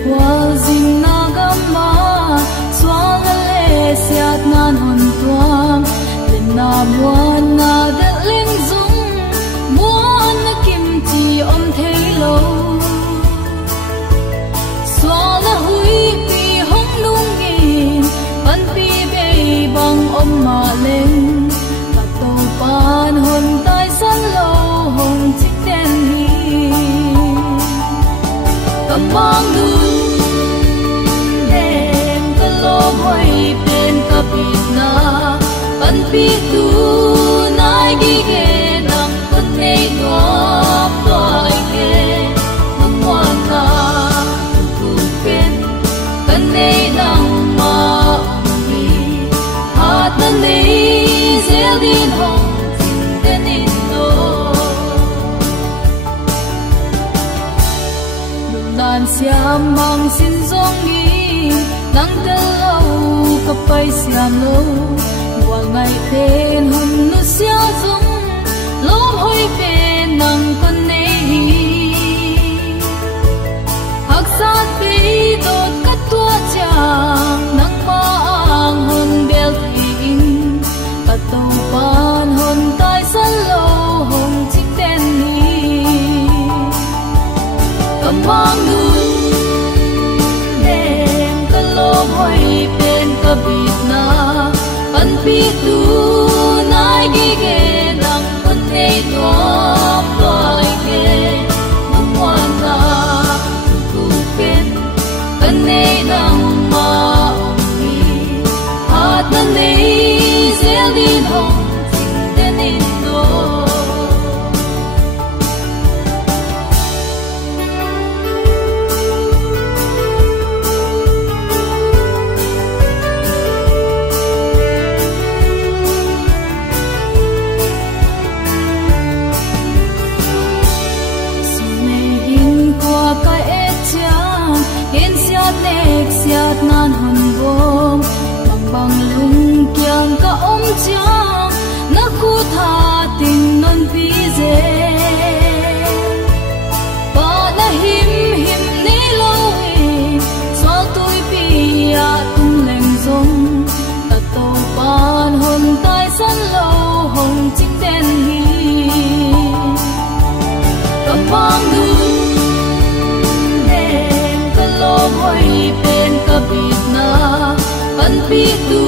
khwal jing na gamma swal le siat nan hon tuam len na muan na da ling zum muan na kim chi om thailo swal hui pi hong lung in ban pi be bang om ma leng ta to pan hon tai san lo hong chi ten hi kamang nu den ka lo hoi pen ka bit na ban pi tu nai gi ge nam kun nei no pai ge mwan na tu pen kan nei nang ma mi hat na nei zel din hong tin den in no nan siam mang sin zong ni nang da lo ka pai siam lo wal ngai ten hun nu sia zong lom hoi pen nang kon nei hak sat pe dot ka tua chang nang ma ang hun bel tin ka to pan hun tai san lo hong chik ten ni kamang nu den ka lo hoi pen ka bit na an pi tu nai gi ge nang kun nei no pai ge mwan na tu pen kan nei nang ma mi hat na nei zel din hong tin den in no siat nan hon bom bang bang lung kyang ka om chang na khu tha tin non pi je pa na him him nei lo e so tui pi ya tum leng zong ta to pan hon tai san lo hong chik ten hi kamang nu den ka lo hoi pen ka bit na pan pi tu